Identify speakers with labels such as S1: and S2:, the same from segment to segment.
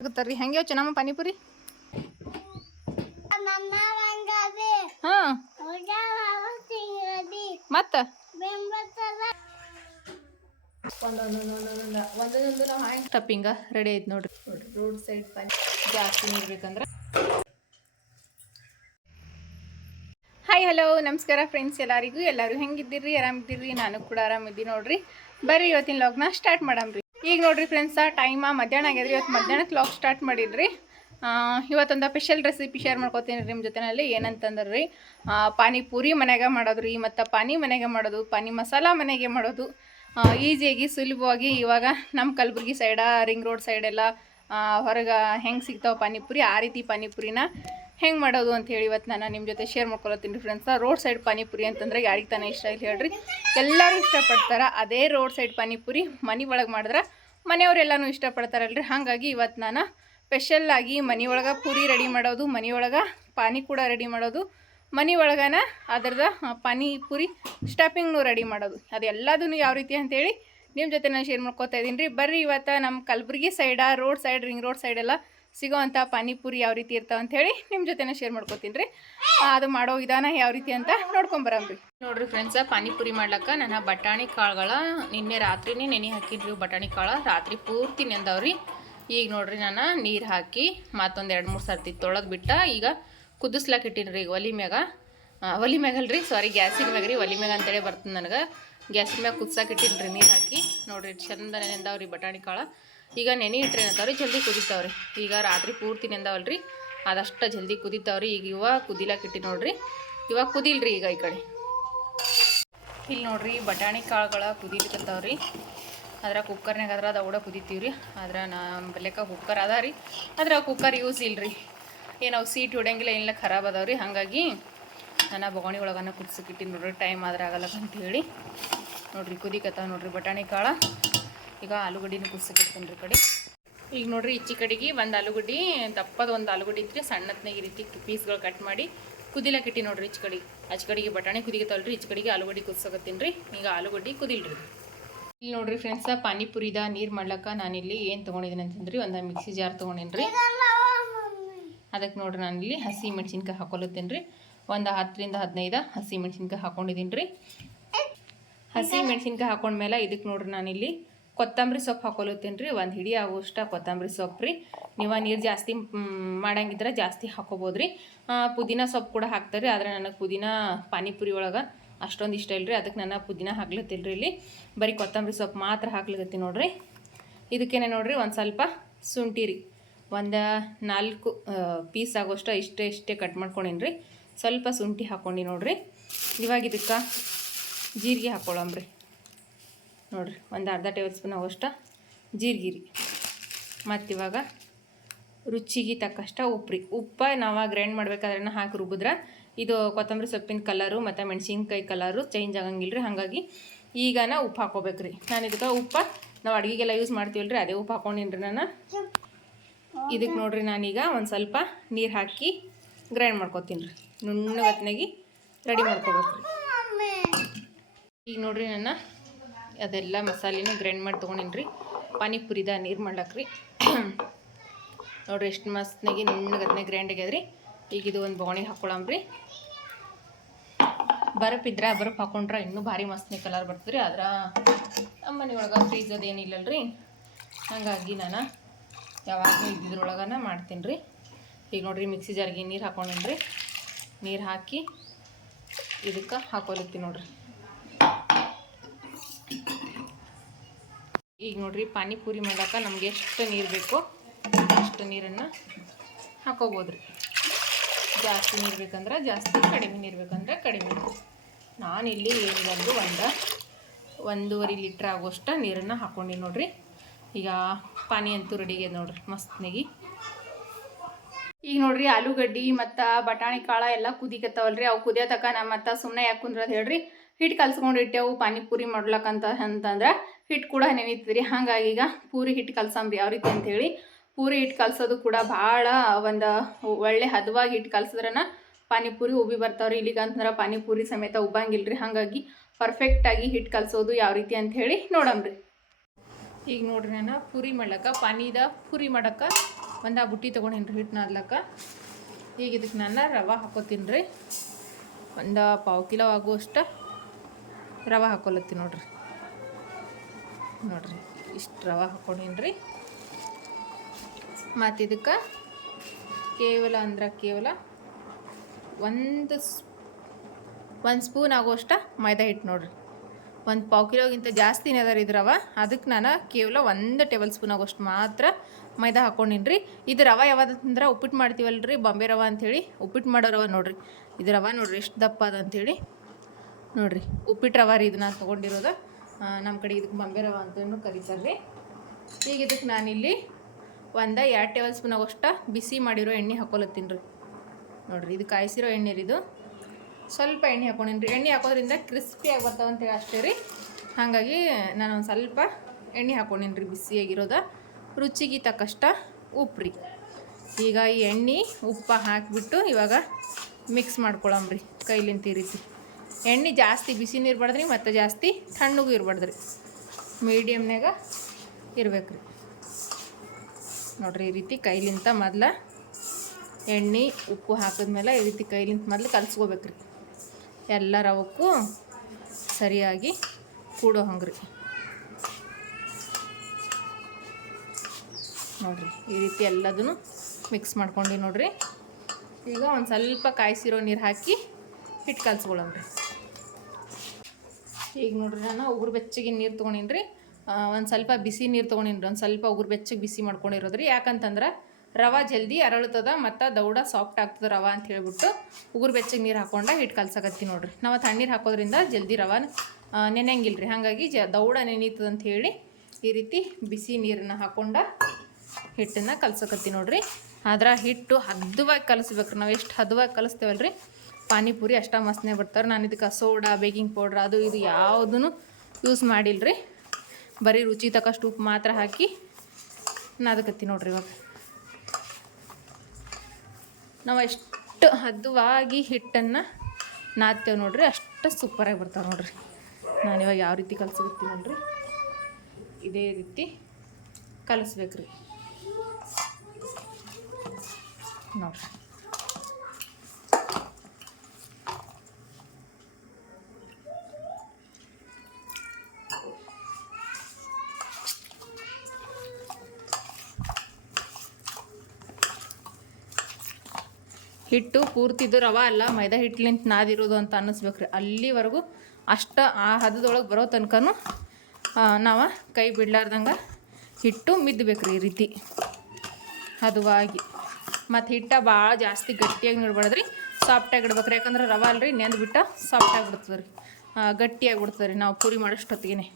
S1: ಆಗುತ್ತಾರ್ರಿ ಹೆಂಗೆ ಯೋಚನೆ? ನಮ್ಮ ಪಾನಿಪುರಿ?
S2: ನನ್ನ ರಂಗದೆ
S1: ಹಾಂ. ಮತ್ತ? ಒಂದೊಂದೊಂದು ನಾವು ಹ್ಯಾಂಗ್ ಟಪ್ಪಿಂಗ ರೆಡಿ ಆಯ್ತು ನೋಡ್ರಿ. ನೋಡ್ರಿ ರೋಡ್ ಸೈಡ್ ಪಾನಿ ಜಾಸ್ತಿ ನೀರ್ಬೇಕಂದ್ರೆ ಹಾಯ್ ಹಲೋ ನಮಸ್ಕಾರ ಫ್ರೆಂಡ್ಸ್ ಎಲ್ಲರಿಗೂ. ಎಲ್ಲರೂ ಹೆಂಗಿದ್ದೀರಿ? ಆರಾಮಿದ್ದೀರಿ? ನಾನು ಕೂಡ ಆರಾಮಿದ್ದೀನಿ ನೋಡ್ರಿ. ಬರ್ರಿ ಇವತ್ತಿನ ಲಾಗ್ನ ಸ್ಟಾರ್ಟ್ ಮಾಡಮ್ರಿ ಈಗ ನೋಡ್ರಿ ಫ್ರೆಂಡ್ಸ ಟೈಮ ಮಧ್ಯಾಹ್ನ ಆಗ್ಯದ್ರಿ ಇವತ್ತು ಮಧ್ಯಾಹ್ನಕ್ಕೆ ಕ್ಲಾಕ್ ಸ್ಟಾರ್ಟ್ ಮಾಡಿದ್ರಿ. ಇವತ್ತೊಂದು ಸ್ಪೆಷಲ್ ರೆಸಿಪಿ ಶೇರ್ ಮಾಡ್ಕೊತೀನಿ ನಿಮ್ಮ ಜೊತೆನಲ್ಲಿ. ಏನಂತಂದ್ರೆ ರೀ ಪಾನಿಪುರಿ ಮನೆಗೆ ಮಾಡೋದು ರೀ ಮತ್ತು ಪಾನಿ ಮನೆಗೆ ಮಾಡೋದು, ಪಾನಿ ಮಸಾಲ ಮನೆಗೆ ಮಾಡೋದು. ಈಸಿಯಾಗಿ ಸುಲಭವಾಗಿ ಇವಾಗ ನಮ್ಮ ಕಲಬುರ್ಗಿ ಸೈಡ ರಿಂಗ್ ರೋಡ್ ಸೈಡೆಲ್ಲ ಹೊರಗೆ ಹೆಂಗೆ ಸಿಗ್ತಾವೆ ಪಾನಿಪುರಿ ಆ ರೀತಿ ಪಾನಿಪುರಿನ ಹೆಂಗೆ ಮಾಡೋದು ಅಂತ ಹೇಳಿ ಇವತ್ತು ನಾನು ನಿಮ್ಮ ಜೊತೆ ಶೇರ್ ಮಾಡ್ಕೊಳತ್ತೀನಿ ಫ್ರೆಂಡ್ಸ್ ರೋಡ್ ಸೈಡ್ ಪಾನಿಪುರಿ ಅಂತಂದ್ರೆ ಯಾರಿಗೆ ತಾನೇ ಇಷ್ಟ ಇಲ್ಲ ಹೇಳ್ರಿ. ಎಲ್ಲರೂ ಇಷ್ಟಪಡ್ತಾರೆ. ಅದೇ ರೋಡ್ ಸೈಡ್ ಪಾನಿಪುರಿ ಮನೆ ಒಳಗೆ ಮಾಡಿದ್ರೆ ಮನೆಯವರೆಲ್ಲನೂ ಇಷ್ಟಪಡ್ತಾರಲ್ರಿ. ಹಾಗಾಗಿ ಇವತ್ತು ನಾನು ಸ್ಪೆಷಲ್ಲಾಗಿ ಮನೆ ಒಳಗೆ ಪೂರಿ ರೆಡಿ ಮಾಡೋದು, ಮನೆ ಒಳಗೆ ಪಾನಿ ಕೂಡ ರೆಡಿ ಮಾಡೋದು, ಮನೆ ಒಳಗನ ಅದರದ ಪಾನಿಪುರಿ ಸ್ಟಫಿಂಗ್ನು ರೆಡಿ ಮಾಡೋದು. ಅದೆಲ್ಲದೂ ಯಾವ ರೀತಿ ಅಂತೇಳಿ ನಿಮ್ಮ ಜೊತೆ ನಾನು ಶೇರ್ ಮಾಡ್ಕೋತಾ ಇದ್ದೀನಿ ರೀ ಬರ್ರಿ ಇವತ್ತು ನಮ್ಮ Kalaburagi side road side ring road ಸೈಡೆಲ್ಲ ಸಿಗೋವಂಥ ಪಾನಿಪುರಿ ಯಾವ ರೀತಿ ಇರ್ತಾವೆ ಅಂತೇಳಿ ನಿಮ್ಮ ಜೊತೆನೇ ಶೇರ್ ಮಾಡ್ಕೊತೀನಿ ರೀ. ಅದು ಮಾಡೋ ವಿಧಾನ ಯಾವ ರೀತಿ ಅಂತ ನೋಡ್ಕೊಂಬರಮ್ರಿ ನೋಡ್ರಿ ಫ್ರೆಂಡ್ಸ ಪಾನಿಪುರಿ ಮಾಡ್ಲಿಕ್ಕೆ ನಾನು ಬಟಾಣಿ ಕಾಳುಗಳ ನಿನ್ನೆ ರಾತ್ರಿನೇ ನೆನೆ ಹಾಕಿದ್ರಿ ಬಟಾಣಿ ಕಾಳು, ರಾತ್ರಿ ಪೂರ್ತಿ ನೆಂದವ್ರಿ ಈಗ ನೋಡ್ರಿ ನಾನು ನೀರು ಹಾಕಿ ಮತ್ತೊಂದು ಎರಡು ಮೂರು ಸರ್ತಿ ತೊಳೆದು ಬಿಟ್ಟ, ಈಗ ಕುದಿಸ್ಲಾಕ ಇಟ್ಟಿನಿ ರೀ ಒಲಿ ಮ್ಯಾಗ. ಒಲಿ ಮ್ಯಾಗಲ್ರಿ ಸಾರಿ ಗ್ಯಾಸಿನ ಮ್ಯಾಗ ರೀ, ಒಲಿ ಮ್ಯಾಗ ಅಂತೇಳಿ ಬರ್ತದೆ ನನಗೆ. ಗ್ಯಾಸಿನ ಮ್ಯಾಗ ಕುದ್ಸಾಕ ಇಟ್ಟೀನಿ ರೀ ನೀರು ಹಾಕಿ. ನೋಡ್ರಿ ಚಂದ ನೆಂದವ್ರಿ ಬಟಾಣಿ ಕಾಳು. ಈಗ ನೆನೆ ಇಟ್ರೆ ಏನಂತಾವ್ರಿ ಜಲ್ದಿ ಕುದಿತಾವ್ರಿ. ಈಗ ರಾತ್ರಿ ಪೂರ್ತಿ ನೆಂದವಲ್ರಿ ಅದಷ್ಟು ಜಲ್ದಿ ಕುದಿತಾವ್ರಿ. ಈಗ ಇವಾಗ ಕುದಿಲಾಕ ಇಟ್ಟಿ ನೋಡ್ರಿ. ಇವಾಗ ಕುದಿಲ್ರಿ ಈಗ ಈ ಕಡೆ. ಇಲ್ಲಿ ನೋಡ್ರಿ, ಬಟಾಣಿ ಕಾಳುಗಳ ಕುದಿಲಿಕತ್ತಾವ್ರಿ. ಅದ್ರ ಕುಕ್ಕರ್ನಾಗ ಅದ್ರ ಅದು ಕುದಿತೀವಿ ರೀ ಆದ್ರೆ ನಮ್ಮ ಬೆಲೆಕ ಕುಕ್ಕರ್ ಅದ ರೀ ಆದ್ರೆ ಕುಕ್ಕರ್ ಯೂಸ್ ಇಲ್ರಿ. ಏನು ಅವು ಸೀಟ್ ಹೊಡ್ಯಂಗಿಲ್ಲ, ಏನಿಲ್ಲ, ಖರಾಬ್ ಅದಾವ್ರಿ. ಹಾಗಾಗಿ ನಾನು ಬೊಗಣಿ ಒಳಗನ ಕುದಿಸಿಕಿಟ್ಟಿನಿ ನೋಡ್ರಿ. ಟೈಮ್ ಆದ್ರೆ ಆಗಲ್ಲ ಅಂತ ಹೇಳಿ ನೋಡ್ರಿ, ಕುದಿಕತ್ತಾವ ನೋಡ್ರಿ ಬಟಾಣಿ ಕಾಳ. ಈಗ ಆಲೂಗಡ್ಡಿನ ಕುದಿಸಿಕಿಡ್ತೀನಿ ರೀ ಕಡೆ. ಈಗ ನೋಡ್ರಿ ಈಚಿ ಕಡೆಗೆ ಒಂದು ಆಲೂಗಡ್ಡಿ, ದಪ್ಪದ ಒಂದು ಆಲೂಗಡ್ಡಿ ಇತ್ತು ಸಣ್ಣತ್ನಾಗ ಈ ರೀತಿ ಪೀಸ್ಗಳು ಕಟ್ ಮಾಡಿ ಕುದಿಲಕ್ಕೆ ಇಟ್ಟಿ ನೋಡ್ರಿ ಈಚ್ ಕಡೆಗೆ ಆಚ ಕಡೆಗೆ ಬಟಾಣಿ ಕುದಿಗತ್ತಲ್ರಿ, ಈಚ್ ಕಡೆಗೆ ಆಲೂಗಡ್ಡಿ ಕುದಿಸಕತ್ತೀನಿ ರೀ. ಈಗ ಆಲೂಗಡ್ಡಿ ಕುದಿಲ್ರಿ. ಇಲ್ಲಿ ನೋಡ್ರಿ ಫ್ರೆಂಡ್ಸ, ಪಾನಿಪುರಿದ ನೀರು ಮಾಡ್ಲಕ್ಕ ನಾನಿಲ್ಲಿ ಏನು ತೊಗೊಂಡಿದ್ದೀನಿ ಅಂತಂದ್ರಿ ಒಂದು ಮಿಕ್ಸಿ ಜಾರ್ ತೊಗೊಂಡೇನಿ ಅದಕ್ಕೆ ನೋಡ್ರಿ ಇಲ್ಲಿ ಹಸಿ ಮೆಣಸಿನ್ಕಾಯಿ ಹಾಕೊಲತ್ತೇನೆ ರೀ. ಒಂದು ಹತ್ತರಿಂದ ಹದಿನೈದು ಹಸಿ ಮೆಣಸಿನ್ಕಾಯಿ ಹಾಕೊಂಡಿದ್ದೀನಿ ರೀ. ಹಸಿ ಮೆಣಸಿನ್ಕಾಯಿ ಹಾಕೊಂಡ್ಮೇಲೆ ಇದಕ್ಕೆ ನೋಡ್ರಿ ನಾನಿಲ್ಲಿ ಕೊತ್ತಂಬರಿ ಸೊಪ್ಪು ಹಾಕೊಲತ್ತೀನಿ ರೀ, ಒಂದು ಹಿಡಿ ಆಗುವಷ್ಟ ಕೊತ್ತಂಬರಿ ಸೊಪ್ಪು ರೀ. ನೀವು ನೀರು ಜಾಸ್ತಿ ಮಾಡಂಗಿದ್ರೆ ಜಾಸ್ತಿ ಹಾಕೋಬೋದು ರೀ. ಪುದೀನ ಸೊಪ್ಪು ಕೂಡ ಹಾಕ್ತಾರೆ ರೀ ಆದರೆ ನನಗೆ ಪುದೀನ ಪಾನಿಪುರಿ ಒಳಗೆ ಅಷ್ಟೊಂದು ಇಷ್ಟ ಇಲ್ಲ ರೀ ಅದಕ್ಕೆ ನಾನು ಪುದೀನ ಹಾಕ್ಲತ್ತಿಲ್ಲ ರೀ ಇಲ್ಲಿ. ಬರೀ ಕೊತ್ತಂಬರಿ ಸೊಪ್ಪು ಮಾತ್ರ ಹಾಕ್ಲಿಕತ್ತಿ ನೋಡಿರಿ. ಇದಕ್ಕೇನೆ ನೋಡಿರಿ ಒಂದು ಸ್ವಲ್ಪ ಶುಂಠಿ ರೀ. ಒಂದು ನಾಲ್ಕು ಪೀಸ್ ಆಗೋಷ್ಟು ಇಷ್ಟೇ ಇಷ್ಟೇ ಕಟ್ ಮಾಡ್ಕೊಂಡಿನಿ ರೀ. ಸ್ವಲ್ಪ ಶುಂಠಿ ಹಾಕ್ಕೊಂಡು ನೋಡಿರಿ. ಇವಾಗ ಇದಕ್ಕೆ ಜೀರಿಗೆ ಹಾಕ್ಕೊಳ್ಳಂಬ್ರಿ ನೋಡ್ರಿ, ಒಂದು ಅರ್ಧ ಟೇಬಲ್ ಸ್ಪೂನ್ ಆಗುವಷ್ಟು ಜೀರಿಗಿರಿ. ಮತ್ತಿವಾಗ ರುಚಿಗೆ ತಕ್ಕಷ್ಟು ಉಪ್ಪು ರೀ ಉಪ್ಪು ನಾವು ಗ್ರೈಂಡ್ ಮಾಡ್ಬೇಕಾದ್ರೆ ಹಾಕಿ ರುಬ್ಬಿದ್ರೆ ಇದು ಕೊತ್ತಂಬರಿ ಸೊಪ್ಪಿನ ಕಲರು ಮತ್ತು ಮೆಣಸಿನ್ಕಾಯಿ ಕಲರು ಚೇಂಜ್ ಆಗಂಗಿಲ್ಲ ರೀ ಹಾಗಾಗಿ ನಾ ಉಪ್ಪು ಹಾಕೋಬೇಕು ರೀ ನಾನು ಇದಕ್ಕೆ ಉಪ್ಪು ನಾವು ಅಡುಗೆಗೆಲ್ಲ ಯೂಸ್ ಮಾಡ್ತೀವಲ್ಲ ಅದೇ ಉಪ್ಪು ಹಾಕೊಂಡಿನಿ ರೀ ನಾನು. ಇದಕ್ಕೆ ನೋಡಿರಿ ನಾನೀಗ ಒಂದು ಸ್ವಲ್ಪ ನೀರು ಹಾಕಿ ಗ್ರೈಂಡ್ ಮಾಡ್ಕೊತೀನಿ ರೀ ನುಣ್ಣಗತ್ನಾಗಿ ರೆಡಿ ಮಾಡ್ಕೋಬೇಕು ರೀ ಈಗ ನೋಡಿರಿ ನಾನು ಅದೆಲ್ಲ ಮಸಾಲೆನೂ ಗ್ರೈಂಡ್ ಮಾಡಿ ತೊಗೊಂಡಿನಿ ರೀ ಪಾನಿಪುರಿದ ನೀರು ಮಾಡ್ಲಕ್ಕೆ ರೀ ನೋಡ್ರಿ ಎಷ್ಟು ಮಸ್ತ್ನಾಗಿ ಅದನ್ನೇ ಗ್ರೈಂಡ್ ಆಗ್ಯದ್ರಿ. ಈಗ ಇದು ಒಂದು ಬೋಣಿ ಹಾಕ್ಕೊಳಂಬ್ರಿ ಬರಪ್ ಇದ್ರೆ ಬರಪ್ ಹಾಕೊಂಡ್ರೆ ಇನ್ನೂ ಭಾರಿ ಮಸ್ತ್ನೇ ಕಲರ್ ಬರ್ತದ್ರಿ. ರೀ ಆದ್ರೆ ನಮ್ಮ ಮನೆ ಒಳಗೆ ಫ್ರೀಜ್ ಅದು ರೀ ಹಾಗಾಗಿ ನಾನು ಯಾವಾಗಲೂ ಇದ್ದಿದ್ರೊಳಗನ ಮಾಡ್ತೀನಿ ರೀ ಈಗ ನೋಡ್ರಿ ಮಿಕ್ಸಿ ಜಾರ್ಗೆ ನೀರು ಹಾಕೊಂಡಿನಿ ರೀ ನೀರು ಹಾಕಿ ಇದಕ್ಕೆ ಹಾಕೊಲಿತ್ತೀನಿ ನೋಡ್ರಿ. ಈಗ ನೋಡ್ರಿ ಪಾನಿಪುರಿ ಮಾಡಕ್ಕೆ ನಮ್ಗೆ ಎಷ್ಟು ನೀರು ಬೇಕು? ಅಷ್ಟು ನೀರನ್ನು ಹಾಕೋಬೋದು ರೀ ಜಾಸ್ತಿ ನೀರು ಬೇಕಂದ್ರೆ ಜಾಸ್ತಿ, ಕಡಿಮೆ ನೀರು ಬೇಕಂದ್ರೆ ಕಡಿಮೆ ನಾನಿಲ್ಲಿ ಬಂದು ಒಂದು, ಒಂದೂವರೆ ಲೀಟ್ರ್ ಆಗೋಷ್ಟು ನೀರನ್ನು ಹಾಕ್ಕೊಂಡಿನಿ ನೋಡ್ರಿ. ಈಗ ಪಾನಿ ಅಂತೂ ರೆಡಿಗೆ ನೋಡ್ರಿ ಮಸ್ತ್ನಾಗಿ ಈಗ ನೋಡ್ರಿ ಆಲೂಗಡ್ಡಿ ಮತ್ತು ಬಟಾಣಿ ಕಾಳು ಎಲ್ಲ ಕುದಿಕತ್ತಾವಲ್ರಿ, ಅವು ಕುದಿಯೋ ತಕ ನಾ ಮತ್ತು ಸುಮ್ಮನೆ ಯಾಕೆ ಕುಂದ್ರದು ಹೇಳ್ರಿ. ಹಿಟ್ಟು ಕಲ್ಸ್ಕೊಂಡು ಇಟ್ಟೆವು ಪಾನಿಪುರಿ ಮಾಡ್ಲಕ್ಕಂತ ಅಂತಂದ್ರೆ. ಹಿಟ್ಟು ಕೂಡ ನೆನೀತದ್ರಿ. ಹಾಗಾಗಿ ಈಗ ಪೂರಿ ಹಿಟ್ಟು ಕಲ್ಸಂಬ್ರಿ ಯಾವ ರೀತಿ ಅಂಥೇಳಿ ಪೂರಿ ಹಿಟ್ಟು ಕಲ್ಸೋದು ಕೂಡ ಭಾಳ ಒಂದು ಒಳ್ಳೆ ಹದವಾಗಿ ಹಿಟ್ಟು ಕಲ್ಸಿದ್ರನ ಪಾನಿಪುರಿ ಉಬ್ಬಿ ಬರ್ತಾವ್ರಿ. ಇಲ್ಲಿಗಂತಂದ್ರೆ ಪಾನಿಪುರಿ ಸಮೇತ ಉಬ್ಬಂಗಿಲ್ರಿ. ಹಾಗಾಗಿ ಪರ್ಫೆಕ್ಟಾಗಿ ಹಿಟ್ಟು ಕಲಸೋದು ಯಾವ ರೀತಿ ಅಂತ ಹೇಳಿ ನೋಡಮ್ರಿ ಈಗ ನೋಡ್ರಿ ನಾನು ಪೂರಿ ಮಾಡ್ಲಕ್ಕ, ಪಾನಿದ ಪೂರಿ ಮಾಡಕ್ಕೆ ಒಂದು ಬುಟ್ಟಿ ತೊಗೊಂಡಿನಿ ಹಿಟ್ಟು ನಾದ್ಲಕ್ಕ. ಈಗ ಇದಕ್ಕೆ ನಾನು ರವೆ ಹಾಕೋತೀನಿ ರೀ ಒಂದು ಪಾವು ಕಿಲೋ ಆಗುವಷ್ಟು ರವೆ ಹಾಕೊಲತ್ತೀನಿ ನೋಡ್ರಿ. ನೋಡ್ರಿ, ಇಷ್ಟು ರವೆ ಹಾಕೊಂಡೀನಿ ರೀ ಮತ್ತು ಇದಕ್ಕೆ ಕೇವಲ ಅಂದ್ರೆ ಕೇವಲ ಒಂದು ಒಂದು ಸ್ಪೂನ್ ಆಗುವಷ್ಟು ಮೈದಾ ಹಿಟ್ಟು ನೋಡ್ರಿ. ಒಂದು ಪಾವು ಕಿಲೋಗಿಂತ ಜಾಸ್ತಿನೇ ಅದ ರೀ ಇದು ರವೆ. ಅದಕ್ಕೆ ನಾನು ಕೇವಲ ಒಂದು ಟೇಬಲ್ ಸ್ಪೂನ್ ಆಗೋಷ್ಟು ಮಾತ್ರ ಮೈದಾ ಹಾಕೊಂಡಿನಿ ರೀ ಇದು ರವೆ ಯಾವ್ದಂದ್ರೆ ಉಪ್ಪಿಟ್ಟು ಮಾಡ್ತೀವಲ್ಲ ರೀ ಬಾಂಬೆ ರವೆ ಅಂಥೇಳಿ. ಉಪ್ಪಿಟ್ಟು ಮಾಡೋ ರವೆ ನೋಡ್ರಿ. ಇದು ರವೆ ನೋಡ್ರಿ ಎಷ್ಟು ದಪ್ಪ ಅದ ಅಂಥೇಳಿ. ನೋಡ್ರಿ ಉಪ್ಪಿಟ್ಟು ರವೆ ರೀ ಇದನ್ನ ತೊಗೊಂಡಿರೋದು. ನಮ್ಮ ಕಡೆ ಇದಕ್ಕೆ ಬಂಬೆ ರವೆ ಅಂತಲೂ ಕರೀತಾರೆ ರೀ ಈಗ ಇದಕ್ಕೆ ನಾನಿಲ್ಲಿ ಒಂದು ಎರಡು ಟೇಬಲ್ ಸ್ಪೂನ್ ಆಗೋಷ್ಟು ಬಿಸಿ ಮಾಡಿರೋ ಎಣ್ಣೆ ಹಾಕೊಲತ್ತೀನಿ ರೀ. ನೋಡಿರಿ, ಇದು ಕಾಯಿಸಿರೋ ಎಣ್ಣೆ ರೀ ಇದು. ಸ್ವಲ್ಪ ಎಣ್ಣೆ ಹಾಕೊಂಡಿನಿ ರೀ ಎಣ್ಣೆ ಹಾಕೋದ್ರಿಂದ ಕ್ರಿಸ್ಪಿಯಾಗಿ ಅಂತೇಳಿ ಅಷ್ಟೇ ರೀ. ಹಾಗಾಗಿ ನಾನು ಒಂದು ಸ್ವಲ್ಪ ಎಣ್ಣೆ ಹಾಕೊಂಡಿನಿ ರೀ ಬಿಸಿಯಾಗಿರೋದ. ರುಚಿಗೆ ತಕ್ಕಷ್ಟ ಉಪ್ಪು ರೀ. ಈಗ ಈ ಎಣ್ಣೆ ಉಪ್ಪು ಹಾಕಿಬಿಟ್ಟು ಇವಾಗ ಮಿಕ್ಸ್ ಮಾಡ್ಕೊಳಮ್ರಿ ಕೈಲಿಂತ ಈ ರೀತಿ. ಎಣ್ಣೆ ಜಾಸ್ತಿ ಬಿಸಿನೂ ಇರಬಾರ್ದ್ರಿ ಮತ್ತು ಜಾಸ್ತಿ ತಣ್ಣಗೂ ಇರಬಾರ್ದ್ರಿ. ಮೀಡಿಯಮ್ನಾಗ ಇರ್ಬೇಕು ರೀ ನೋಡ್ರಿ ಈ ರೀತಿ ಕೈಲಿಂತ ಮೊದಲ ಎಣ್ಣೆ, ಉಪ್ಪು ಹಾಕಿದ್ಮೇಲೆ ಈ ರೀತಿ ಕೈಲಿಂತ ಮೊದಲು ರೀ ಎಲ್ಲ ರವಕ್ಕೂ ಸರಿಯಾಗಿ ಕೂಡೋ ಹಂಗ್ರಿ. ನೋಡ್ರಿ ಈ ರೀತಿ ಎಲ್ಲದನ್ನು ಮಿಕ್ಸ್ ಮಾಡ್ಕೊಂಡು ನೋಡ್ರಿ. ಈಗ ಒಂದು ಸ್ವಲ್ಪ ಕಾಯಿಸಿರೋ ನೀರು ಹಾಕಿ ಹಿಟ್ಟು ಕಲ್ಸ್ಕೊಳಮ್ರಿ ಈಗ ನೋಡ್ರಿ ನಾನು ಉಗುರು ಬೆಚ್ಚಗಿನ ನೀರು ತೊಗೊಂಡೀನಿ ರೀ ಒಂದು ಸ್ವಲ್ಪ ಬಿಸಿ ನೀರು ತೊಗೊಂಡೀನಿ ರೀ ಒಂದು ಸ್ವಲ್ಪ ಉಗುರು ಬೆಚ್ಚಗೆ ಬಿಸಿ ಮಾಡ್ಕೊಂಡಿರೋದು ರೀ ಯಾಕಂತಂದ್ರೆ ರವೆ ಜಲ್ದಿ ಅರಳುತ್ತದ ಮತ್ತು ದೌಡ ಸಾಫ್ಟ್ ಆಗ್ತದೆ ರವೆ ಅಂತ ಹೇಳ್ಬಿಟ್ಟು ಉಗುರು ಬೆಚ್ಚಗೆ ನೀರು ಹಾಕೊಂಡ ಹಿಟ್ಟು ಕಲ್ಸಕತ್ತಿ ನೋಡ್ರಿ. ನಾವು ತಣ್ಣೀರು ಹಾಕೋದ್ರಿಂದ ಜಲ್ದಿ ರವೆ ನೆನೆಯಂಗಿಲ್ಲ ರೀ ಹಾಗಾಗಿ ಜ, ದೌಡ ನೆನೀತದ ಅಂತ ಹೇಳಿ ಈ ರೀತಿ ಬಿಸಿ ನೀರನ್ನ ಹಾಕೊಂಡ ಹಿಟ್ಟನ್ನು ಕಲ್ಸಕತ್ತಿ ನೋಡ್ರಿ. ಆದ್ರೆ ಹಿಟ್ಟು ಹದವಾಗಿ ಕಲಿಸ್ಬೇಕು ನಾವು ಎಷ್ಟು ಹದವಾಗಿ ಕಲಿಸ್ತೇವಲ್ಲ ರೀ ಪಾನಿಪುರಿ ಅಷ್ಟ ಮಸ್ತ್ನೇ ಬರ್ತಾರೆ ನಾನು ಇದಕ್ಕೆ ಸೋಡಾ ಬೇಕಿಂಗ್ ಪೌಡ್ರ್ ಅದು ಇದು ಯಾವುದೂ ಯೂಸ್ ಮಾಡಿಲ್ಲ ರೀ ಬರೀ ರುಚಿ ತಕ್ಕಷ್ಟು ಉಪ್ಪು ಮಾತ್ರ ಹಾಕಿ ನಾದಕತ್ತಿ ನೋಡ್ರಿ ಇವಾಗ. ನಾವು ಎಷ್ಟು ಹದವಾಗಿ ಹಿಟ್ಟನ್ನು ನಾದ್ತೇವೆ ನೋಡ್ರಿ, ಅಷ್ಟು ಸೂಪರಾಗಿ ಬರ್ತಾವೆ ನೋಡ್ರಿ. ನಾನು ಇವಾಗ ಯಾವ ರೀತಿ ಕಲಸಿರ್ತೀನಿ ನೋಡ್ರಿ. ಇದೇ ರೀತಿ ಕಲಿಸ್ಬೇಕ್ರಿ. ನೋಡ್ರಿ. ಹಿಟ್ಟು ಪೂರ್ತಿದು ರವಾ ಅಲ್ಲ, ಮೈದಾ ಹಿಟ್ಲಿಂತ ನಾದಿರೋದು ಅಂತ ಅನ್ನಿಸ್ಬೇಕ್ರಿ. ಅಲ್ಲಿವರೆಗೂ ಅಷ್ಟು ಆ ಹದದೊಳಗೆ ಬರೋ ತನಕನೂ ನಾವು ಕೈ ಬಿಡ್ಲಾರ್ದಂಗೆ ಹಿಟ್ಟು ಮಿದ್ದಬೇಕ್ರಿ ಈ ರೀತಿ. ಹದವಾಗಿ. ಮತ್ತು ಹಿಟ್ಟ ಭಾಳ ಜಾಸ್ತಿ ಗಟ್ಟಿಯಾಗಿ ನಿಡ್ಬಾರ್ದ್ರಿ ಸಾಫ್ಟಾಗಿ ಇಡ್ಬೇಕ್ರಿ. ಯಾಕಂದ್ರೆ ರವೆ ಅಲ್ರಿ ನೆಂದ್ಬಿಟ್ಟು ಸಾಫ್ಟಾಗಿ ಬಿಡ್ತದೆ ರೀ ಗಟ್ಟಿಯಾಗಿ ಬಿಡ್ತದೆ ರೀ ನಾವು ಪೂರಿ ಮಾಡೋಷ್ಟೊತ್ತಿಗೆ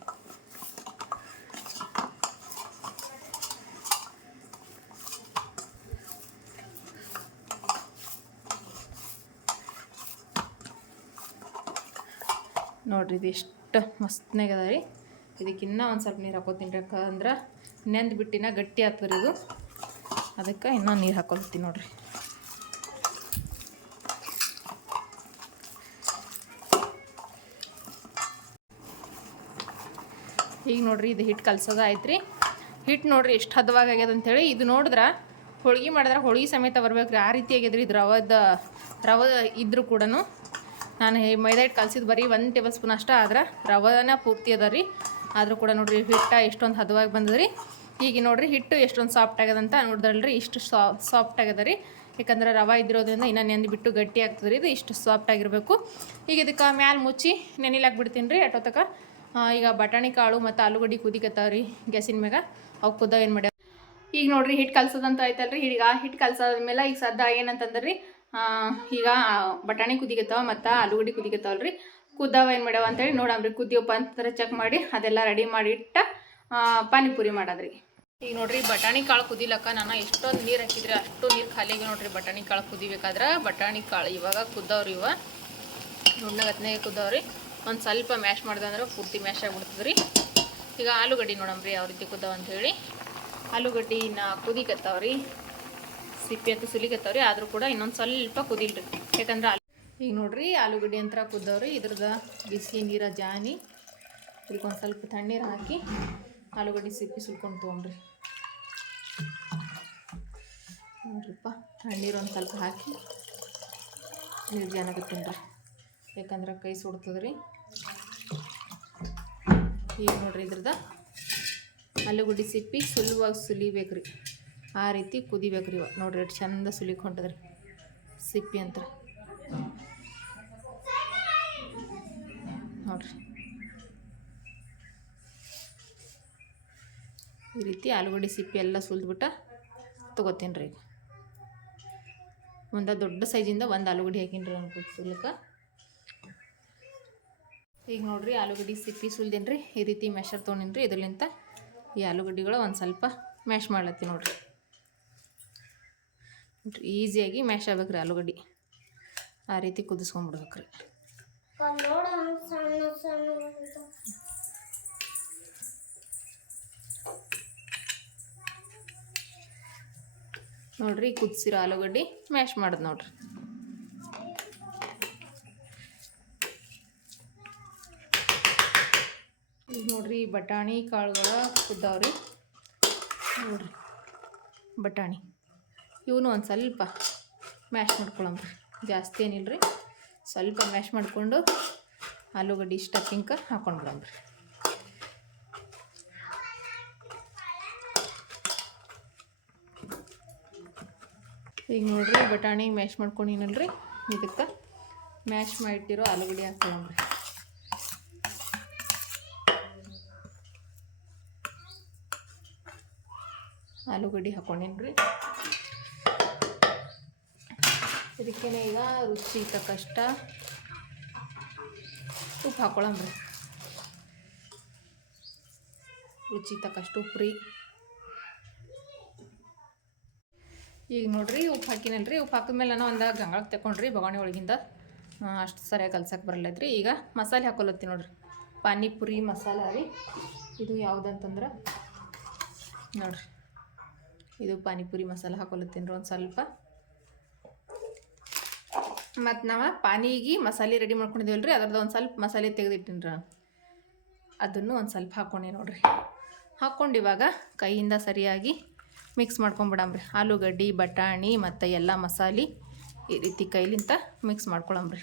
S1: ನೋಡ್ರಿ ಇದು ಎಷ್ಟು ಮಸ್ತ್ನಾಗ ಅದ ರೀ. ಇದಕ್ಕಿನ್ನ ಒಂದು ಸ್ವಲ್ಪ ನೀರು ಹಾಕೋತೀನಿ ರೀ ಯಾಕಂದ್ರೆ ನೆಂದು ಬಿಟ್ಟಿನ ಗಟ್ಟಿ ಆಗ್ತದೆ ರೀ ಇದು. ಅದಕ್ಕೆ ಇನ್ನೂ ನೀರು ಹಾಕೋತೀನಿ ನೋಡ್ರಿ. ಈಗ ನೋಡ್ರಿ ಇದು ಹಿಟ್ಟು ಕಲ್ಸೋದ ಆಯ್ತು ರೀ ಹಿಟ್ಟು ನೋಡ್ರಿ ಎಷ್ಟು ಹದವಾಗಿ ಆಗ್ಯದ ಅಂತೇಳಿ ಇದು ನೋಡಿದ್ರೆ ಹೋಳಿಗೆ ಮಾಡಿದ್ರೆ ಹೋಳಿಗೆ ಸಮೇತ ಬರ್ಬೇಕು ರೀ ಆ ರೀತಿ ಆಗ್ಯದ್ರಿ ಇದು ರವದ ರವ ಇದ್ರೂ ಕೂಡ ನಾನು ಈ ಮೈದಾ ಹಿಟ್ಟು ಕಲಸಿದ್ದು ಬರೀ ಒಂದು ಟೇಬಲ್ ಸ್ಪೂನ್ ಅಷ್ಟೇ, ಆದ್ರೆ ರವನ ಪೂರ್ತಿ ಅದ ರೀ. ಆದರೂ ಕೂಡ ನೋಡಿರಿ ಹಿಟ್ಟು ಎಷ್ಟೊಂದು ಹದವಾಗಿ ಬಂದದ ರೀ. ಈಗ ನೋಡ್ರಿ ಹಿಟ್ಟು ಎಷ್ಟೊಂದು ಸಾಫ್ಟ್ ಆಗ್ಯದಂತ ನೋಡಿದ್ರಲ್ರಿ, ಇಷ್ಟು ಸಾಫ್ಟ್ ಆಗ್ಯದ ರೀ. ಯಾಕಂದ್ರೆ ರವೆ ಇದ್ದಿರೋದ್ರಿಂದ ಇನ್ನೂ ನೆಂದು ಬಿಟ್ಟು ಗಟ್ಟಿ ಆಗ್ತದೆ ರೀ, ಇದು ಇಷ್ಟು ಸಾಫ್ಟ್ ಆಗಿರಬೇಕು. ಈಗ ಇದಕ್ಕೆ ಮ್ಯಾಲೆ ಮುಚ್ಚಿ ನೆನಿಲಾಕ್ ಬಿಡ್ತೀನಿ ರೀ ಅಟೋತಕ ಈಗ ಬಟಾಣಿ ಕಾಳು ಮತ್ತು ಆಲೂಗಡ್ಡೆ ಕುದಿಕತ್ತಾವ ರೀ ಗ್ಯಾಸಿನ ಮ್ಯಾಗ. ಅವು ಕುದ್ದಾವ ಏನು ಮಾಡ್ಯಾವ ಈಗ ನೋಡ್ರಿ ಹಿಟ್ಟು ಕಲ್ಸೋದಂತ ಆಯ್ತಲ್ರಿ, ಈಗ ಹಿಟ್ಟು ಕಲ್ಸಾದ್ಮೇಲೆ ಈಗ ಸದ್ದ ಏನಂತಂದ್ರಿ ಈಗ ಬಟಾಣಿ ಕುದಿಗತ್ತವ ಮತ್ತು ಆಲೂಗಡ್ಡೆ ಕುದಿಗತ್ತಾವಲ್ರಿ. ಕುದ್ದಾವ ಏನು ಮಾಡ್ಯಾವ ಅಂತೇಳಿ ನೋಡಮ್ರಿ ಕುದಿಯೋಪ್ಪ ಅಂತಂದ್ರೆ ಚೆಕ್ ಮಾಡಿ, ಅದೆಲ್ಲ ರೆಡಿ ಮಾಡಿ ಇಟ್ಟ ಪಾನಿಪುರಿ ಮಾಡೋದ್ರಿ. ಈಗ ನೋಡ್ರಿ, ಬಟಾಣಿ ಕಾಳು ಕುದಿಲಕ್ಕ ನಾನು ಎಷ್ಟೊಂದು ನೀರು ಹಾಕಿದ್ರೆ, ಅಷ್ಟು ನೀರು ಖಾಲಿಗೆ ನೋಡ್ರಿ ಬಟಾಣಿ ಕಾಳು ಕುದಿಬೇಕಾದ್ರೆ. ಬಟಾಣಿ ಕಾಳು ಇವಾಗ ಕುದ್ದವ್ರಿ ಇವ. ನುಣ್ಣಗತ್ನಾಗೆ ಕುದ್ದವ್ರಿ. ಒಂದು ಸ್ವಲ್ಪ ಮ್ಯಾಶ್ ಮಾಡ್ದೆ ಅಂದ್ರೆ ಪೂರ್ತಿ ಮ್ಯಾಶ್ ಆಗಿಬಿಡ್ತದೆ ರೀ ಈಗ ಆಲೂಗಡ್ಡೆ ನೋಡಮ್ರಿ ಯಾವ ರೀತಿ ಕುದ್ದಾವ ಅಂಥೇಳಿ ಆಲೂಗಡ್ಡಿನ ಕುದಿಕತ್ತಾವ್ರಿ ಸಿಪ್ಪೆ ಅಂತ ಸುಲಿಗತ್ತವ್ರಿ, ಆದರೂ ಕೂಡ ಇನ್ನೊಂದು ಸ್ವಲ್ಪ ಕುದಿಲ್ರಿ. ಯಾಕಂದ್ರೆ ಆಲೂ ಈಗ ನೋಡ್ರಿ, ಆಲೂಗಡ್ಡೆ ಅಂತ ಕುದ್ದವ್ರಿ ಇದ್ರದ ಬಿಸಿ ನೀರ ಜಾನಿ ಇದಕ್ಕೊಂದು ಸ್ವಲ್ಪ ತಣ್ಣೀರು ಹಾಕಿ ಆಲೂಗಡ್ಡೆ ಸಿಪ್ಪಿ ಸುಲ್ಕೊಂಡು ತೊಗೊಂಡ್ರಿ. ನೋಡ್ರಿಪ್ಪ, ತಣ್ಣೀರು ಒಂದು ಸ್ವಲ್ಪ ಹಾಕಿ ನೀರು ಜಾನಾಗತ್ತೀನಿ ಯಾಕಂದ್ರೆ ಕೈ ಸುಡ್ತದ್ರಿ. ಈಗ ನೋಡ್ರಿ ಇದ್ರದ ಆಲೂಗಡ್ಡೆ ಸಿಪ್ಪಿ ಸುಲಭವಾಗಿ ಸುಲಿಬೇಕು ರೀ ಆ ರೀತಿ ಕುದಿಬೇಕು ರೀ ನೋಡ್ರಿ ಎಷ್ಟು ಚಂದ ಸುಲಿಕ್ ಹೊಂಟದ್ರಿ ಸಿಪ್ಪಿ ಅಂತ ನೋಡ್ರಿ. ಈ ರೀತಿ ಆಲೂಗಡ್ಡೆ ಸಿಪ್ಪಿ ಎಲ್ಲ ಸುಲಿದ್ಬಿಟ್ಟು ತೊಗೋತೀನಿ ರೀ ಈಗ. ಒಂದು ದೊಡ್ಡ ಸೈಜಿಂದ ಒಂದು ಆಲೂಗಡ್ಡೆ ಹಾಕೀನಿ ರೀ ಒಂದು ಸುಲಿಕ. ಈಗ ನೋಡ್ರಿ ಆಲೂಗಡ್ಡೆ ಸಿಪ್ಪಿ ಸುಲ್ದೇನ್ರಿ ಈ ರೀತಿ ಮೆಷರ್ ತೊಗೊಂಡಿನಿ ರೀ. ಇದರ್ಲಿಂತ ಈ ಆಲೂಗಡ್ಡೆಗಳು ಒಂದು ಸ್ವಲ್ಪ ಮ್ಯಾಶ್ ಮಾಡ್ಲತ್ತೀನಿ ನೋಡ್ರಿ. ಈಸಿಯಾಗಿ ಮ್ಯಾಶ್ ಆಗ್ಬೇಕು ರೀ ಆಲೂಗಡ್ಡೆ. ಆ ರೀತಿ ಕುದಿಸ್ಕೊಂಡ್ಬಿಡ್ಬೇಕು ರೀ
S2: ನೋಡ ಸಣ್ಣ ಸಣ್ಣ ಅಂತ.
S1: ನೋಡ್ರಿ ಕುದಿಸಿರೋ ಆಲೂಗಡ್ಡೆ ಮ್ಯಾಶ್ ಮಾಡೋದು ನೋಡ್ರಿ. ಈಗ ನೋಡ್ರಿ ಬಟಾಣಿ ಕಾಳುಗಳ ಕುದ್ದಾವ್ರಿ. ನೋಡ್ರಿ. ಬಟಾಣಿ. ಇವನು ಒಂದು ಸ್ವಲ್ಪ ಮ್ಯಾಶ್ ಮಾಡ್ಕೊಳ್ಳೋಣ ಜಾಸ್ತಿ ಏನಿಲ್ರಿ ಸ್ವಲ್ಪ ಮ್ಯಾಶ್ ಮಾಡಿಕೊಂಡು ಆಲೂಗಡ್ಡೆ ಸ್ಟಫಿಂಕ ಹಾಕೊಂಡು ರೀ. ಈಗ ನೋಡ್ರಿ ಬಟಾಣಿ ಮ್ಯಾಶ್ ಮಾಡ್ಕೊಂಡಿನಲ್ರಿ ಇದಕ್ಕೆ ಮ್ಯಾಶ್ ಮಾಡಿಟ್ಟಿರೋ ಆಲೂಗಡ್ಡೆ ಹಾಕ್ಕೊಳ್ಳಮ್ರಿ ಆಲೂಗಡ್ಡೆ ಹಾಕೊಂಡಿನ್ರಿ ಇದಕ್ಕೇನೆ ಈಗ ರುಚಿ ತಕ್ಕಷ್ಟ ಉಪ್ಪು ಹಾಕೊಳಮ್ರಿ ರುಚಿ ತಕ್ಕಷ್ಟು ಉಪ್ಪು ರೀ. ಈಗ ನೋಡ್ರಿ ಉಪ್ಪು ಹಾಕಿನಲ್ರಿ ಉಪ್ಪು ಹಾಕಿದ್ಮೇಲೆ ನಾನು ಒಂದು ಗಂಗಾಳಕ್ಕೆ ತಗೊಂಡ್ರಿ ಬಗಾಣಿ ಒಳಗಿಂದ. ಅಷ್ಟು ಸರಿಯಾಗಿ ಕಲ್ಸಕ್ಕೆ ಬರಲೈತ್ರಿ. ಈಗ ಮಸಾಲೆ ಹಾಕೊಲತ್ತಿ ನೋಡ್ರಿ. ಪಾನಿಪುರಿ ಮಸಾಲ ರೀ. ಇದು ಯಾವುದಂತಂದ್ರೆ? ನೋಡ್ರಿ. ಇದು ಪಾನಿಪುರಿ ಮಸಾಲ ಹಾಕೊಲತ್ತೀನಿ ರೀ ಒಂದು ಸ್ವಲ್ಪ. ಮತ್ತು ನಾವು ಪಾನಿಗೆ ಮಸಾಲೆ ರೆಡಿ ಮಾಡ್ಕೊಂಡಿದ್ದೀವಲ್ಲ ರೀ ಅದ್ರದ್ದು ಒಂದು ಸ್ವಲ್ಪ ಮಸಾಲೆ ತೆಗೆದಿಟ್ಟಿನಿ ಅದನ್ನು ಒಂದು ಸ್ವಲ್ಪ ಹಾಕ್ಕೊಂಡಿ ನೋಡಿರಿ. ಹಾಕ್ಕೊಂಡು ಇವಾಗ ಕೈಯಿಂದ ಸರಿಯಾಗಿ ಮಿಕ್ಸ್ ಮಾಡ್ಕೊಂಬಿಡಮ್ರಿ. ಆಲೂಗಡ್ಡೆ, ಬಟಾಣಿ ಮತ್ತು ಎಲ್ಲ ಮಸಾಲೆ ಈ ರೀತಿ ಕೈಲಿಂತ ಮಿಕ್ಸ್ ಮಾಡ್ಕೊಳಮ್ರಿ.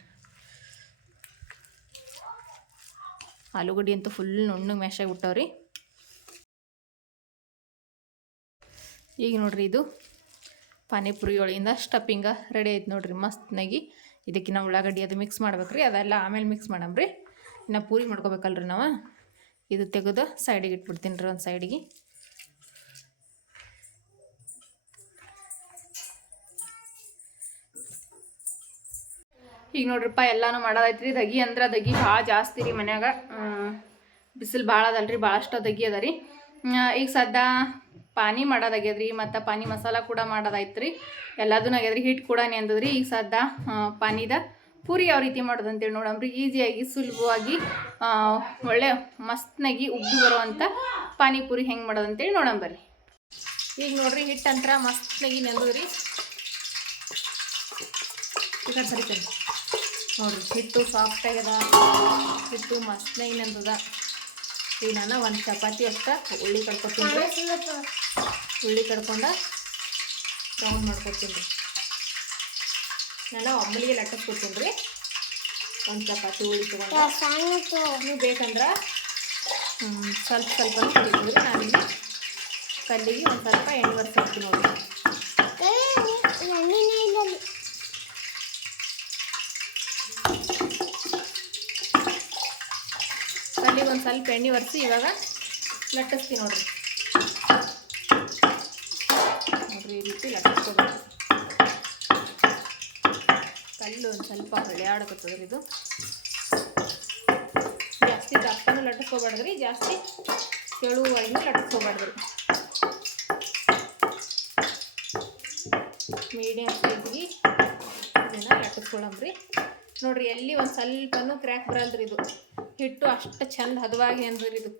S1: ಆಲೂಗಡ್ಡೆ ಅಂತೂ ಫುಲ್ ನುಣ್ಣಗೆ ಮ್ಯಾಶ್ ಆಗಿಬಿಟ್ಟವ್ರಿ ಈಗ ನೋಡ್ರಿ ಇದು ಪಾನಿಪುರಿ ಒಳಗಿಂದ ಸ್ಟಫಿಂಗ ರೆಡಿ ಆಯ್ತು ನೋಡ್ರಿ. ಮಸ್ತ್ನಾಗಿ ಇದಕ್ಕೆ ನಾವು ಉಳ್ಳಾಗಡ್ಡಿ ಅದು ಮಿಕ್ಸ್ ಮಾಡ್ಬೇಕ್ರಿ, ಅದೆಲ್ಲ ಆಮೇಲೆ ಮಿಕ್ಸ್ ಮಾಡಮ್ರಿ ಇನ್ನು ಪೂರಿ ಮಾಡ್ಕೋಬೇಕಲ್ರಿ ನಾವು. ಇದು ತೆಗೆದು ಸೈಡಿಗೆ ಇಟ್ಬಿಡ್ತೀನಿ ರೀ ಒಂದು ಸೈಡಿಗೆ ಈಗ ನೋಡ್ರಿಪ್ಪ, ಎಲ್ಲಾನು ಮಾಡೋದೈತ್ರಿ. ದಗಿ ಅಂದ್ರೆ ದಗಿ ಭಾಳ ಜಾಸ್ತಿ ರೀ ಮನ್ಯಾಗ. ಬಿಸಿಲು ಭಾಳ ಅದಲ್ರಿ, ಭಾಳಷ್ಟು ದಗಿ ಅದ ರೀ. ಈಗ ಸದ್ಯ ಪಾನಿ ಮಾಡೋದಾಗ್ಯದ್ರಿ, ಮತ್ತು ಪಾನಿ ಮಸಾಲ ಕೂಡ ಮಾಡೋದಾಯ್ತು ರೀ ಎಲ್ಲದೂ ಆಗ್ಯದ್ರಿ ಹಿಟ್ಟು ಕೂಡ ಅಂದದ್ರಿ. ಈಗ ಸದ್ಯ ಪಾನಿದ ಪೂರಿ ಯಾವ ರೀತಿ ಮಾಡೋದಂತೇಳಿ ನೋಡಮ್ರಿ. ಈಸಿಯಾಗಿ, ಸುಲಭವಾಗಿ ಒಳ್ಳೆ ಮಸ್ತ್ನಾಗಿ ಉಬ್ಬಿ ಬರುವಂಥ ಪಾನಿಪುರಿ ಹೆಂಗೆ ಮಾಡೋದಂತೇಳಿ ನೋಡಂಬರ್ರಿ ಈಗ ನೋಡ್ರಿ ಹಿಟ್ಟಂತ್ರ ಮಸ್ತ್ನಾಗಿ ನೆಂದದ್ರಿ ಈ ಕಡೆ ಸರಿ ನೋಡ್ರಿ, ಹಿಟ್ಟು ಸಾಫ್ಟ್ ಆಗ್ಯದ. ಹಿಟ್ಟು ಮಸ್ತ್ನಾಗಿ ನೆಂದದ. ಈಗ ನಾನು ಒಂದು ಚಪಾತಿ ಅಷ್ಟು ಉಳ್ಳಿ ಕಡ್ಕೊತೀನಿ ರೀ. ಉಳ್ಳಿ ಕಡ್ಕೊಂಡ ರೌಂಡ್ ಮಾಡ್ಕೊತೀನಿ ರೀ. ನಾನು ಒಮ್ಮಲಿಗೆ ಕೊಡ್ತೀನಿ ರೀ. ಒಂದು ಚಪಾತಿ ಉಳ್ಳಿ ತೊಗೊಂಡು. ನೀವು ಬೇಕಂದ್ರೆ ಸ್ವಲ್ಪ ಸ್ವಲ್ಪ ಕುಡಿತೀನಿ ನಾನಿಲ್ಲಿ ಕಲ್ಲಿಗೆ ಒಂದು ಸ್ವಲ್ಪ ಎಣ್ಣೆ ಬರ್ಸ್ಕೊಡ್ತೀನಿ ನೋಡ್ರಿ
S2: ಏ, ಎಣ್ಣೆನೇ ಇಲ್ಲ ಅಲ್ಲಿ.
S1: ಕಲ್ಲಿಗೆ ಒಂದು ಸ್ವಲ್ಪ ಎಣ್ಣೆ ಒರೆಸಿ ಇವಾಗ ಲಟ್ಟಿಸ್ತೀನಿ ನೋಡ್ರಿ. ನೋಡ್ರಿ ಈ ರೀತಿ ಲಟ್ಟಿಸ್ಕೋಬೇಕು. ಕಲ್ಲು ಒಂದು ಸ್ವಲ್ಪ ಹೊಳೆಯಾಡಕತ್ತದ್ರಿ ಇದು. ಜಾಸ್ತಿ ದಪ್ಪನೂ ಲಟ್ಟಿಸ್ಕೋಬಾರ್ದ್ರಿ, ಜಾಸ್ತಿ ಕೆಳುವಾಗಿ ಲಟ್ಟಿಸ್ಕೋಬಾರ್ದ್ರಿ. ಮೀಡಿಯಮ್ ಸೈಜ್ಗೆ ಇದನ್ನ ಲಟ್ಟಿಸ್ಕೊಳಮ್ರಿ ನೋಡ್ರಿ ಎಲ್ಲಿ ಒಂದು ಸ್ವಲ್ಪನೂ ಕ್ರ್ಯಾಕ್ ಬರಲ್ರಿ ಇದು. ಹಿಟ್ಟು ಅಷ್ಟು ಚಂದ ಹದವಾಗಿ ಅಂದ್ರೆ ಇದು?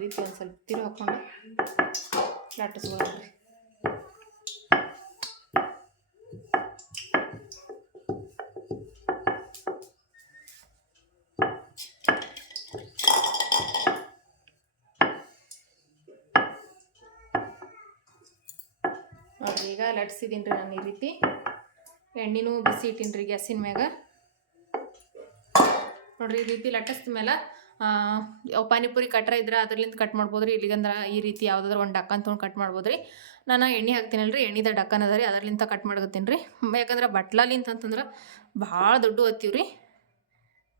S1: ರೀತಿ ಒಂದು ಸ್ವಲ್ಪ ತಿರು ಹಾಕೊಂಡು ಲಟ್ಟಿಸ್ಕೊಳ್ರಿ ಲಟ್ಸಿದ್ದೀನಿ ರೀ ನಾನು ಈ ರೀತಿ. ಎಣ್ಣೆನೂ ಬಿಸಿ ಇಟ್ಟೀನಿ ರೀ ಗ್ಯಾಸಿನ ಮ್ಯಾಗ. ನೋಡ್ರಿ ಈ ರೀತಿ ಲಟ್ಟಿಸಿದ ಮೇಲೆ ಪಾನಿಪುರಿ ಕಟ್ರ ಇದ್ರೆ ಅದರಲ್ಲಿಂದ ಕಟ್ ಮಾಡ್ಬೋದು ರೀ ಇಲ್ಲಿಗಂದ್ರೆ ಈ ರೀತಿ ಯಾವುದಾದ್ರು ಒಂದು ಡಕ್ಕನ್ ತೊಗೊಂಡು ಕಟ್ ಮಾಡ್ಬೋದು ರೀ ನಾನು ಎಣ್ಣೆ ಹಾಕ್ತೀನಲ್ಲ ರೀ ಎಣ್ಣೆದ ಡಕ್ಕನ್ ಅದ ರೀ ಅದರ್ಲಿಂದ ಕಟ್ ಮಾಡ್ಕೊತೀನಿ ರೀ ಯಾಕಂದ್ರೆ ಬಟ್ಲಾಲಿಂತ ಅಂತಂದ್ರೆ ಭಾಳ ದೊಡ್ಡ ಹತ್ತೀವಿ ರೀ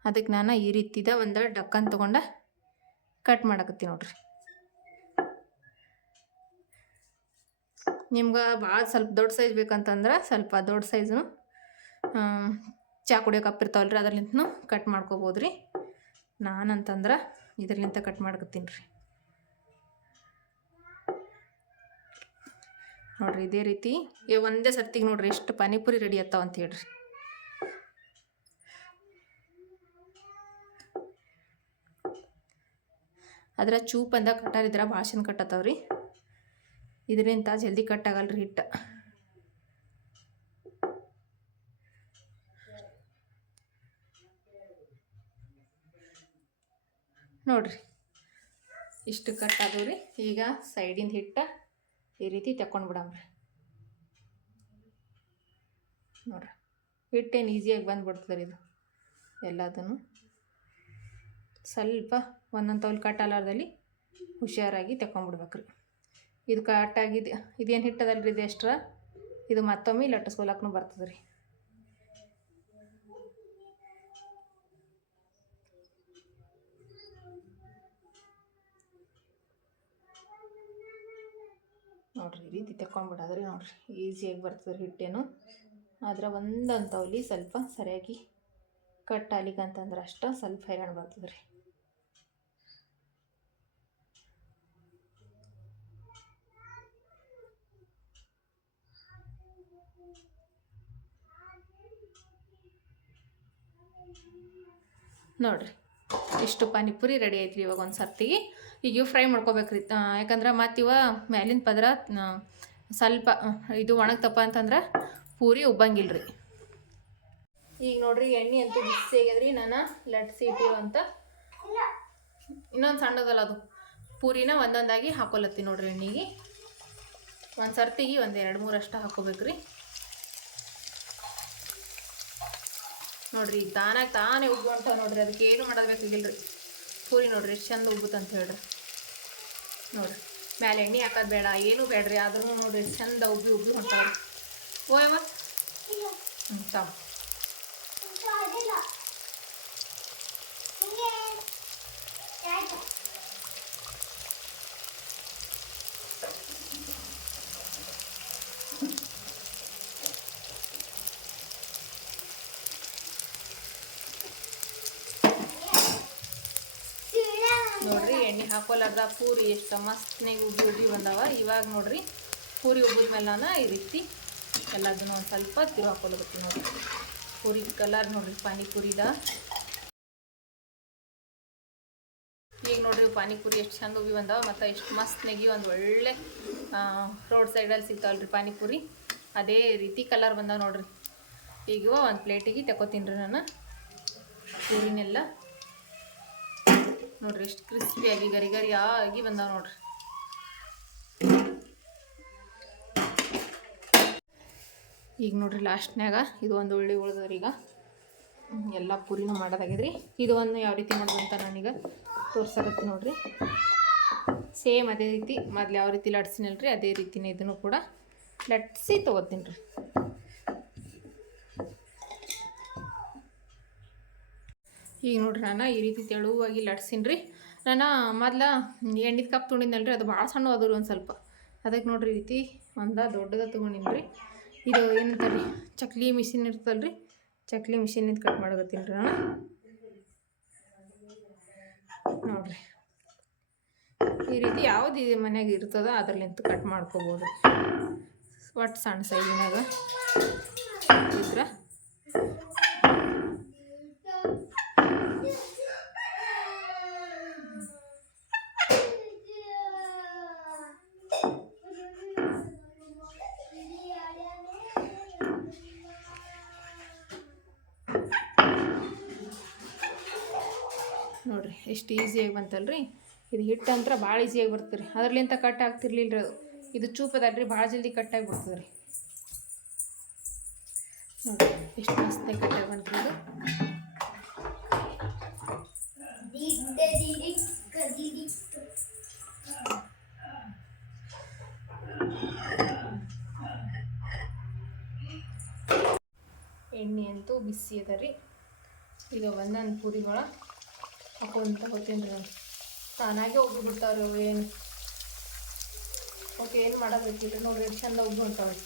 S1: ಅದಕ್ಕೆ ನಾನು ಈ ರೀತಿದ ಒಂದು ಡಕ್ಕನ್ ತೊಗೊಂಡು ಕಟ್ ಮಾಡಕತ್ತೀನಿ ನೋಡ್ರಿ. ನಿಮ್ಗೆ ಭಾಳ ಸ್ವಲ್ಪ ದೊಡ್ಡ ಸೈಜ್ ಬೇಕಂತಂದ್ರೆ ಸ್ವಲ್ಪ ದೊಡ್ಡ ಸೈಜ್ನು ಚಾ ಕುಡಿಯೋ ಕಪ್ ಇರ್ತಾವಲ್ಲ ರೀ ಕಟ್ ಮಾಡ್ಕೋಬೋದು ರೀ ನಾನಂತಂದ್ರೆ ಇದರ್ಲಿಂತ ಕಟ್ ಮಾಡ್ಕೊತೀನಿ ರೀ. ನೋಡ್ರಿ ಇದೇ ರೀತಿ ಒಂದೇ ಸರ್ತಿಗೆ ನೋಡ್ರಿ ಎಷ್ಟು ಪಾನಿಪುರಿ ರೆಡಿ ಆಗ್ತಾವ ಅಂತ ಹೇಳ್ರಿ. ಅದ್ರ ಚೂಪ್ ಅಂದ ಕಟ್ಟಾರಿದ್ರ ಭಾಷಣ ಕಟ್ಟತ್ತವ್ರಿ. ಇದರಿಂದ ಜಲ್ದಿ ಕಟ್ ರೀ ಹಿಟ್ಟು. ನೋಡ್ರಿ, ಇಷ್ಟು ಕಟ್ ರೀ ಈಗ ಸೈಡಿಂದ ಹಿಟ್ಟ ಈ ರೀತಿ ತಕೊಂಡು ಬಿಡಮ್ರಿ. ನೋಡ್ರಿ, ಹಿಟ್ಟೇನು ಈಸಿಯಾಗಿ ಬಂದ್ಬಿಡ್ತದೆ ರೀ ಇದು. ಎಲ್ಲದನ್ನು ಸ್ವಲ್ಪ ಒಂದೊಂದು ತೌಲ್ ಕಟ್ ಹುಷಾರಾಗಿ ತಗೊಂಬಿಡ್ಬೇಕ್ರಿ ಇದು ಕಟ್ಟಾಗಿದೆ ಇದೇನು ಹಿಟ್ಟದಲ್ಲ ರೀ ಇದು ಎಷ್ಟ್ರ? ಇದು ಮತ್ತೊಮ್ಮೆ ಲಟ್ಟಿಸ್ಕೊಳಕ್ಕೂ ಬರ್ತದೆ ರೀ ನೋಡ್ರಿ ಈ ರೀತಿ ತಗೊಂಡ್ಬಿಡೋದ್ರಿ ನೋಡ್ರಿ. ಈಸಿಯಾಗಿ ಬರ್ತದೆ ರೀ ಹಿಟ್ಟೇನು. ಆದ್ರೆ ಒಂದೊಂದು ತೌಲಿ ಸ್ವಲ್ಪ ಸರಿಯಾಗಿ ಕಟ್ ಅಷ್ಟ ಸ್ವಲ್ಪ ಹೈರಾಣ ಬರ್ತದೆ ರೀ ನೋಡ್ರಿ. ಇಷ್ಟು ಪಾನಿಪುರಿ ರೆಡಿ ಐತ್ರಿ ಇವಾಗ ಒಂದು ಸರ್ತಿಗೆ. ಈಗ ಇವು ಫ್ರೈ ಮಾಡ್ಕೋಬೇಕ್ರಿ. ಯಾಕಂದ್ರೆ ಮತ್ತೆ ಇವ ಮ್ಯಾಲಿನ ಪದರ ಸ್ವಲ್ಪ ಇದು ಒಣಗ್ತಪ್ಪ ಅಂತಂದ್ರೆ ಪೂರಿ ಉಬ್ಬಂಗಿಲ್ಲ ರೀ ಈಗ ನೋಡ್ರಿ ಎಣ್ಣೆ ಅಂತೂ ಬಿಸಿ ಆಗ್ಯದ್ರಿ, ನಾನು ಲಟ್ಸಿ ಇಟ್ಟಿರುವಂತ ಇನ್ನೊಂದು ಸಣ್ಣದಲ್ಲ ಅದು. ಪೂರಿನ ಒಂದೊಂದಾಗಿ ಹಾಕೊಲತ್ತಿ ನೋಡ್ರಿ ಎಣ್ಣೆಗೆ. ಒಂದು ಸರ್ತಿಗೆ ಒಂದು ಎರಡು ಮೂರು ಅಷ್ಟು ಹಾಕೋಬೇಕ್ರಿ. ನೋಡ್ರಿ ತಾನಾಗ ತಾನೇ ಉಬ್ಬು ಹೊಂಟಾವ ನೋಡ್ರಿ, ಅದಕ್ಕೆ ಏನು ಮಾಡೋದ್ಬೇಕಾಗಿಲ್ಲ ರೀ ಪೂರಿ ನೋಡ್ರಿ ಎಷ್ಟು ಚಂದ ಉಬ್ಬುತ್ತೆ ಅಂತ ಹೇಳ್ರಿ. ನೋಡ್ರಿ, ಮ್ಯಾಲೆ ಎಣ್ಣೆ ಹಾಕೋದು ಬೇಡ, ಏನೂ ಬೇಡ್ರಿ ಆದ್ರೂ ನೋಡ್ರಿ ಎಷ್ಟು ಚಂದ ಉಬ್ಬಿ ಉಬ್ಬಿ ಹೊಂಟಾವ್ರಿ ಓಯವ ಹ್ಞೂ ತಾವು
S2: ಅದಿಲ್ಲ ಹಿಂಗೆ. ಆಯ್ತು
S1: ನೋಡ್ರಿ ಹಾಕೋಲಾರ್ದ ಪೂರಿ ಎಷ್ಟು ಮಸ್ತ್ನಾಗ ಉಬ್ಬಿ ಬಂದಾವ. ಇವಾಗ ನೋಡ್ರಿ, ಪೂರಿ ಉಬ್ಬಿದ್ಮೇಲೆ ನಾನು ಈ ರೀತಿ ಎಲ್ಲದನ್ನು ಒಂದು ಸ್ವಲ್ಪ ತಿರು ಹಾಕೊಳ್ಬೇಕು ನೋಡ್ರಿ. ಪೂರಿ ಕಲರ್ ನೋಡ್ರಿ ಪಾನಿಪುರಿದ ಈಗ ನೋಡ್ರಿ ಪಾನಿಪುರಿ ಎಷ್ಟು ಚಂದ ಉಬ್ಬಿ ಬಂದಾವ ಮತ್ತು ಎಷ್ಟು ಮಸ್ತ್ನಾಗಿ ಒಂದು ಒಳ್ಳೆ ರೋಡ್ ಸೈಡಲ್ಲಿ ಸಿಗ್ತಾವಲ್ರಿ ಪಾನಿಪುರಿ. ಅದೇ ರೀತಿ ಕಲರ್ ಬಂದಾವ ನೋಡ್ರಿ. ಈಗ ಒಂದು ಪ್ಲೇಟಿಗೆ ತಗೋತೀನಿ ರೀ ನಾನು. ಪೂರಿನೆಲ್ಲ. ನೋಡ್ರಿ, ಎಷ್ಟು ಕ್ರಿಸ್ಪಿಯಾಗಿ ಗರಿ ಗರಿ ಆಗಿ ಬಂದಾವ ನೋಡ್ರಿ. ಈಗ ನೋಡ್ರಿ ಲಾಸ್ಟ್ನ್ಯಾಗ ಇದು ಒಂದು ಉಳ್ಳಿ ಉಳಿದವ್ರಿ ಈಗ. ಎಲ್ಲ ಪೂರಿನೂ ರೀ ಇದು ಒಂದು ಯಾವ ರೀತಿ ಮಾಡೋದು ಅಂತ ನಾನೀಗ ತೋರ್ಸಕತ್ತಿ ನೋಡ್ರಿ. ಸೇಮ್ ಅದೇ ರೀತಿ, ಮೊದ್ಲು ಯಾವ ರೀತಿ ಲಟ್ಸಿನಲ್ರಿ, ಅದೇ ರೀತಿನೇ ಇದನ್ನು ಕೂಡ ಲಟ್ಸಿ ತೊಗೋತೀನಿ ರೀ ಈಗ ನೋಡ್ರಿ ನಾನು ಈ ರೀತಿ ತೆಳುವಾಗಿ ಲಟ್ಸೀನಿ ರೀ ನಾನು ಮೊದ್ಲ ಎಣ್ಣಿದ ಕಪ್ ತೊಗೊಂಡಿದ್ನಲ್ರಿ ಅದು ಭಾಳ ಸಣ್ಣ ಅದ್ರಿ ಒಂದು ಸ್ವಲ್ಪ. ಅದಕ್ಕೆ ನೋಡ್ರಿ ಈ ರೀತಿ ಒಂದು ದೊಡ್ಡದ ರೀ ಇದು ಏನಂತಾರೆ ಚಕ್ಲಿ ಮಿಷಿನ್ ಇರ್ತಲ್ಲ ರೀ ಚಕ್ಲಿ ಮಿಷಿನಿಂದ ಕಟ್ ಮಾಡ್ಕೊತೀನಿ ರೀ ನಾನು. ನೋಡ್ರಿ. ಈ ರೀತಿ ಯಾವ್ದು ಇದು ಮನೆಯಾಗ ಇರ್ತದ ಅದ್ರಲ್ಲಿಂತ ಕಟ್ ಮಾಡ್ಕೋಬೋದು. ಒಟ್ಟು ಸಣ್ಣ ಸೈಜಿನಾಗ. ಇದ್ರೆ ಬಂತಲ್ರಿ ಇದು ಹಿಟ್ಟು ಅಂತ ಭಾಳ ಈಸಿಯಾಗಿ ಬರ್ತದೆ ರೀ ಅದ್ರಲ್ಲಿಂತ ಕಟ್ ಆಗ್ತಿರ್ಲಿಲ್ಲ ರೀ ಅದು. ಇದು ಚೂಪ್ ರೀ ಭಾಳ ಜಲ್ದಿ ಕಟ್ಟಾಗಿ ಬಿಡ್ತದೆ ರೀ ನೋಡಿ ಎಷ್ಟು ಮಸ್ತ್ ಕಟ್ಟಾಗಿ ಬಂತು ಇದು. ಎಣ್ಣೆ ಅಂತೂ ಬಿಸಿ ಅದ ರೀ. ಈಗ ಒಂದೊಂದು ಪೂರಿಗಳ ಹಾಕೊಂತ ಹೋಗ್ತೀನಿ ರೀ. ತಾನಾಗೆ ಹೋಗಿ ಬಿಡ್ತಾವ್ರಿ ಅವ್ರು ಏನು ಓಕೆ ಏನು ಮಾಡೋದಕ್ಕಿಲ್ಲ ನೋಡಿ ಎಷ್ಟು ಚಂದ ಹೋಗಿ ಬಂತಾವ್ರಿ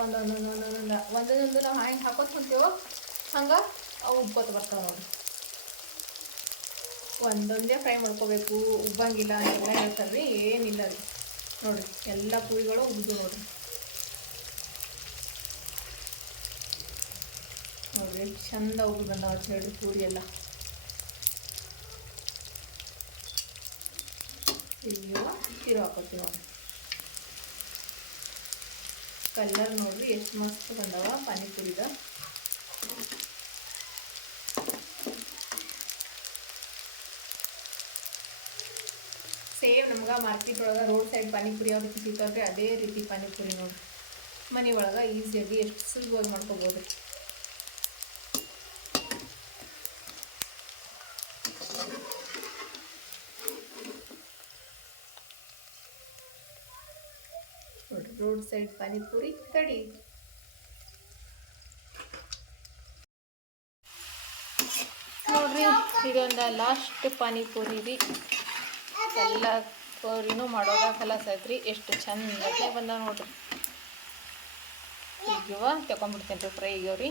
S1: ಒಂದೊಂದು ಒಂದೊಂದೊಂದು ಒಂದೊಂದೊಂದು ನಾವು ಹ್ಯಾಂಗೆ ಹಾಕೋತ ಹೊಂತೀವೋ ಹಂಗೆ ಅವು ಉಬ್ಕೋತ ಬರ್ತಾವೆ ನೋಡ್ರಿ. ಒಂದೊಂದೇ ಫ್ರೈ ಮಾಡ್ಕೋಬೇಕು, ಉಬ್ಬಂಗಿಲ್ಲ ಅಂತೆಲ್ಲ ಹೇಳ್ತಾರೆ ರೀ ಏನಿಲ್ಲ ರೀ. ನೋಡಿರಿ, ಎಲ್ಲ ಕುಳಿಗಳು ಉಬ್ದು ನೋಡಿ ನೋಡಿ ಎಷ್ಟು ಚಂದ ಉಬ್ಬಿ ಬಂದಾವ ಅಂತ ಪೂರಿ ಎಲ್ಲ. ಅಯ್ಯೋ ತಿರು ಹಾಕೋತೀವಿ ಕಲರ್ ನೋಡ್ರಿ, ಎಷ್ಟು ಮಸ್ತ್ ಬಂದಾವ ಪಾನಿಪುರಿದ. ಸೇಮ್ ನಮ್ಗೆ ಮಾರ್ಕೆಟ್ ಒಳಗೆ ರೋಡ್ ಸೈಡ್ ಪಾನಿಪುರಿ ಯಾವ ಸಿಗ್ತಾವ್ರಿ ಅದೇ ರೀತಿ ಪಾನಿಪುರಿ ನೋಡ್ರಿ. ಮನೆ ಒಳಗೆ ಈಸಿಯಾಗಿ ಎಷ್ಟು ಸುಲಭವಾಗಿ ಮಾಡ್ಕೋಬೋದು ನೋಡ್ರಿ ರೋಡ್ ಸೈಡ್ ಪಾನಿಪುರಿ ತಡಿ. ನೋಡ್ರಿ ಇದೊಂದು ಲಾಸ್ಟ್ ಪಾನಿಪುರಿ ರೀ. ಎಲ್ಲ ಪೂರಿನೂ ಮಾಡೋದ ಕಲಸ ಐತ್ರಿ ಎಷ್ಟು ಚಂದ ಬಂದ ನೋಡ್ರಿ. ಈಗವ ತಗೊಂಡ್ಬಿಡ್ತೇನೆ ರೀ ಫ್ರೈ ರೀ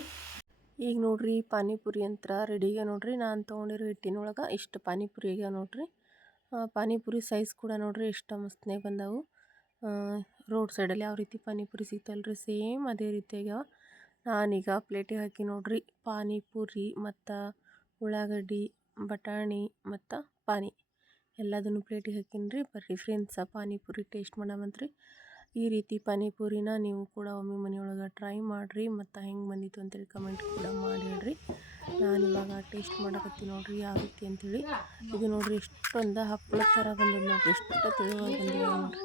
S3: ಈಗ ನೋಡ್ರಿ ಪಾನಿಪುರಿ ಅಂತ ರೆಡಿಗೆ ನೋಡ್ರಿ. ನಾನು ತೊಗೊಂಡಿರೋ ಹಿಟ್ಟಿನೊಳಗೆ ಇಷ್ಟು ಪಾನಿಪುರಿ ಆಗ್ಯಾವ ನೋಡ್ರಿ. ಪಾನಿಪುರಿ ಸೈಜ್ ಕೂಡ ನೋಡ್ರಿ ಎಷ್ಟು ಮಸ್ತನೇ ಬಂದವು. ರೋಡ್ ಸೈಡಲ್ಲಿ ಯಾವ ರೀತಿ ಪಾನಿಪುರಿ ಸಿಗ್ತಲ್ರಿ? ಸೇಮ್ ಅದೇ ರೀತಿ ಆಗ್ಯಾವ. ನಾನೀಗ ಪ್ಲೇಟಿಗೆ ಹಾಕಿ ನೋಡ್ರಿ, ಪಾನಿಪುರಿ ಮತ್ತು ಉಳ್ಳಾಗಡ್ಡಿ, ಬಟಾಣಿ ಮತ್ತು ಪಾನಿ. ಎಲ್ಲದನ್ನು ಪ್ಲೇಟಿಗೆ ಹಾಕೀನಿ ರೀ ಬರ್ರಿ ಫ್ರೆಂಡ್ಸ ಪಾನಿಪುರಿ ಟೇಸ್ಟ್ ಮಾಡಮಂತ್ರಿ ಈ ರೀತಿ ಪಾನಿಪುರಿನ ನೀವು ಕೂಡ ಒಮ್ಮೆ ಮನೆಯೊಳಗೆ ಟ್ರೈ ಮಾಡಿರಿ. ಮತ್ತು ಹೆಂಗೆ ಬಂದಿತ್ತು ಅಂತೇಳಿ ಕಮೆಂಟ್ ಕೂಡ ಮಾಡಿ ಹೇಳ್ರಿ. ನಾನು ಇವಾಗ ಟೇಸ್ಟ್ ಮಾಡಕತ್ತೀನಿ ನೋಡ್ರಿ ಯಾವ ರೀತಿ ಅಂತೇಳಿ. ಇದು ನೋಡ್ರಿ ಎಷ್ಟೊಂದು ಹಪ್ಪಳ ಥರ ಬಂದಿದೆ ನೋಡ್ರಿ, ಎಷ್ಟು ತೆಳುವಾಗಿ ಬಂದಿದೆ ನೋಡ್ರಿ.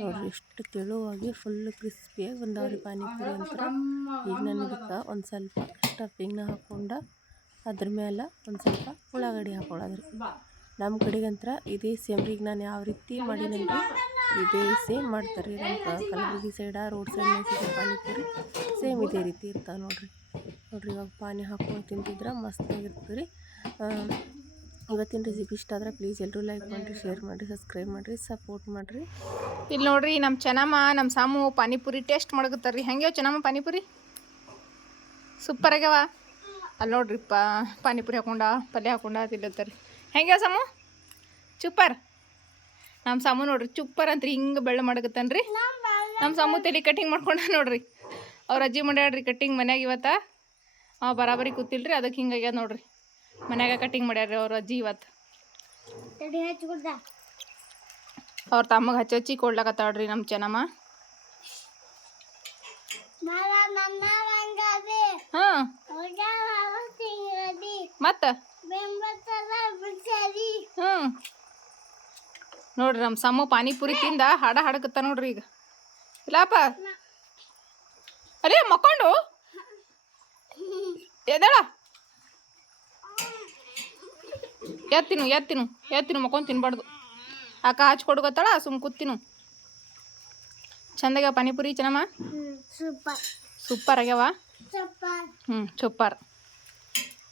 S3: ನೋಡ್ರಿ, ಎಷ್ಟು ತೆಳುವಾಗಿ ಫುಲ್ ಕ್ರಿಸ್ಪಿಯಾಗಿ ಬಂದಾವ್ರಿ ಪಾನಿಪುರಿ ಅಂತ. ಈಗ ನಾನು ಒಂದು ಸ್ವಲ್ಪ ಸ್ಟಫಿಂಗ್ನ ಹಾಕ್ಕೊಂಡು ಅದ್ರ ಮೇಲೆ ಒಂದು ಸ್ವಲ್ಪ ಉಳ್ಳಾಗಡ್ಡಿ ಹಾಕೊಳ್ಳೋದ್ರಿ ನಮ್ಮ ಕಡೆಗಂತ್ರ ಇದೇ ಸೇಮ್ ಈಗ ನಾನು ಯಾವ ರೀತಿ ಮಾಡೀನಲ್ರಿ ಇದೇ ಸೇಮ್ ಮಾಡ್ತಾರೆ ನಮ್ಮ Kalaburagi side road side panipuri same ಇದೇ ರೀತಿ ಇರ್ತಾವೆ ನೋಡ್ರಿ. ನೋಡ್ರಿ ಇವಾಗ ಪಾನಿ ಹಾಕ್ಕೊಂಡು ತಿಂತಿದ್ರೆ ಮಸ್ತಾಗಿರ್ತದೆ ರೀ. ಇವತ್ತಿನ ರೆಸಿಪಿ ಇಷ್ಟ ಆದ್ರೆ ಪ್ಲೀಸ್ ಎಲ್ಲರೂ ಲೈಕ್ ಮಾಡಿರಿ ಶೇರ್ ಮಾಡಿರಿ ಸಬ್ಸ್ಕ್ರೈಬ್ ಮಾಡಿರಿ ಸಪೋರ್ಟ್ ಮಾಡಿರಿ.
S1: ಇಲ್ಲಿ ನೋಡಿರಿ ನಮ್ಮ ಚೆನ್ನಮ್ಮ ನಮ್ಮ ಸಾಮು ಪಾನಿಪುರಿ ಟೇಸ್ಟ್ ಮಾಡಕತ್ತಾರ್ರಿ ಹೆಂಗೆ ಚೆನ್ನಮ್ಮ ಪಾನಿಪುರಿ? ಸೂಪರ್ ಆಗ್ಯಾವ. ಅಲ್ಲಿ ನೋಡ್ರಿ ಪಾ ಪಾನಿಪುರಿ ಹಾಕೊಂಡ, ಪಲ್ಯ ಹಾಕೊಂಡ ತಿಲ್ಲತ್ತಾರ ಹೆಂಗೆ ಸಾಮು? ಚುಪ್ಪರ್ ನಮ್ಮ ಸಾಮು ನೋಡ್ರಿ ಚುಪ್ಪರ್ ಅಂತ ಹಿಂಗೆ ಬೆಳ್ಳ ಮಾಡಕತ್ತನ್ರಿ ನಮ್ಮ ಸಾಮು ತಲೆ ಕಟ್ಟಿಂಗ್ ಮಾಡ್ಕೊಂಡ ನೋಡ್ರಿ. ಅವ್ರ ಅಜ್ಜಿ ಮಾಡ್ಯಾಡ್ರಿ ಕಟ್ಟಿಂಗ್ ಮನ್ಯಾಗ ಇವತ್ತ. ಅವ ಬರಾಬರಿ ಕೂತಿಲ್ರಿ ಅದಕ್ಕೆ ಹಿಂಗಾಗ್ಯದ ನೋಡ್ರಿ. ಮನ್ಯಾಗ ಕಟಿಂಗ್ ಮಾಡ್ಯಾರ್ರಿ ಅವ್ರ ಅಜ್ಜಿ ಇವತ್ತು ಅವ್ರ ತಮ್ಮಗೆ ಹಚ್ಚಿ ಹಚ್ಚಿ ಕೊಡ್ಲಕತ್ತಾಳ್ರಿ ನಮ್ಮ ಚೆನ್ನಮ್ಮ. ಹಾಂ. ಮತ್ತೆ? ಹ್ಞೂ ನೋಡ್ರಿ ನಮ್ಮ ಸಮ್ಮ ಪಾನಿಪುರಿ ತಿಂದ ಹಾಡ ಹಾಡಕತ್ತ ನೋಡ್ರಿ ಈಗ. ಇಲ್ಲಪ್ಪ ಅರೇ ಮಕ್ಕೊಂಡು? ಎದಳ ಎತ್ತಿನು ಎತ್ತಿನು ಎತ್ತಿನು ಮಕ್ಕೊಂಡು ತಿನ್ಬಾರ್ದು. ಅಕ್ಕ ಹಚ್ಚಿ ಕೊಡ್ಕೊತಾಳ, ಸುಮ್ ಕೂತಿನು. ಚಂದಾಗ ಪಾನಿಪುರಿ ಚೆನ್ನಮ್ಮ?
S2: ಸೂಪರ್
S1: ಸೂಪರ್ ಆಗ್ಯಾವ? ಹ್ಞೂ ಸೂಪರ್.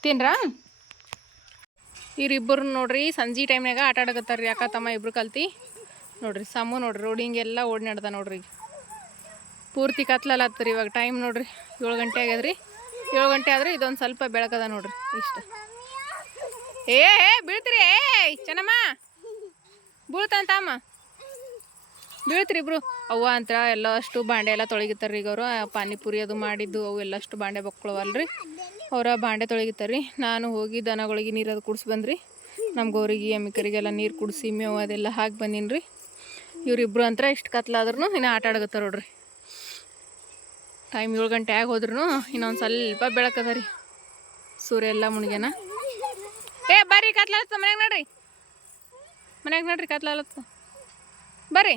S1: ತಿನ್ರಾ? ಇವ್ರಿಬ್ಬರು ನೋಡ್ರಿ, ಸಂಜೆ ಟೈಮ್ನಾಗ ಆಟ ಆಡಕತ್ತಾರ ರೀ ಅಕ್ಕ, ತಮ್ಮ ಇಬ್ರು ಕಲ್ತಿ. ನೋಡ್ರಿ, ಸಮು ನೋಡ್ರಿ ರೋಡಿಂಗೆಲ್ಲ ಓಡಿ ನಡ್ದ ನೋಡ್ರಿ. ಪೂರ್ತಿ ಕತ್ಲಲ್ಲತ್ತರಿ ಇವಾಗ ಟೈಮ್ ನೋಡ್ರಿ. ಏಳು ಗಂಟೆ ಆಗ್ಯದ್ರಿ. ಏಳು ಗಂಟೆ ಆದ್ರೆ ಇದೊಂದು ಸ್ವಲ್ಪ ಬೆಳಕದ ನೋಡ್ರಿ, ಇಷ್ಟ. ಏ ಬೀಳ್ತೀರಿ, ಏ ಚೆನ್ನಮ್ಮ. ಬೀಳ್ತಂತಮ್ಮ ಬೀಳ್ತ್ರಿ ಇಬ್ರು. ಅವ್ವ ಅಂತರ ಎಲ್ಲ ಅಷ್ಟು ಬಾಂಡೆ ಎಲ್ಲ ತೊಳಗಿತಾರ್ರಿ ಈಗ ಅವರು. ಪಾನಿಪುರಿ ಅದು ಮಾಡಿದ್ದು, ಅವು ಎಲ್ಲಷ್ಟು ಬಾಂಡೆ ಬಕ್ಕಳವಲ್ರಿ. ಅವರ ಬಾಂಡೆ ತೊಳಗಿತಾರ್ರಿ. ನಾನು ಹೋಗಿ ದನಗಳಿಗೆ ನೀರು ಅದು ಕುಡ್ಸಿ ಬಂದ್ರಿ. ನಮ್ಮ ಗೌರಿಗೆ ಎಮ್ಮಿಕರಿಗೆಲ್ಲ ನೀರು ಕುಡಿಸಿ, ಮೇವು ಅದೆಲ್ಲ ಹಾಕಿ ಬಂದೀನಿ ರೀ ಇವರಿಬ್ರು ಅಂತ ಇಷ್ಟು ಕತ್ಲಾದ್ರೂ ಇನ್ನು ಆಟ ಆಡಗತ್ತಾರ ನೋಡ್ರಿ. ಟೈಮ್ ಏಳು ಗಂಟೆ ಆಗಿ ಹೋದ್ರೂ ಇನ್ನೊಂದು ಸ್ವಲ್ಪ ಬೆಳಕದ ರೀ. ಸೂರ್ಯ ಎಲ್ಲ ಮುಣಿಗ್ಯಾನ. ಏ, ಬರ್ರಿ ಕತ್ಲಾಲತ್ತ ಮನ್ಯಾಗ ನೋಡ್ರಿ. ಮನ್ಯಾಗ ನೋಡ್ರಿ ಕತ್ಲಾಲತ್ತ ಬರ್ರಿ.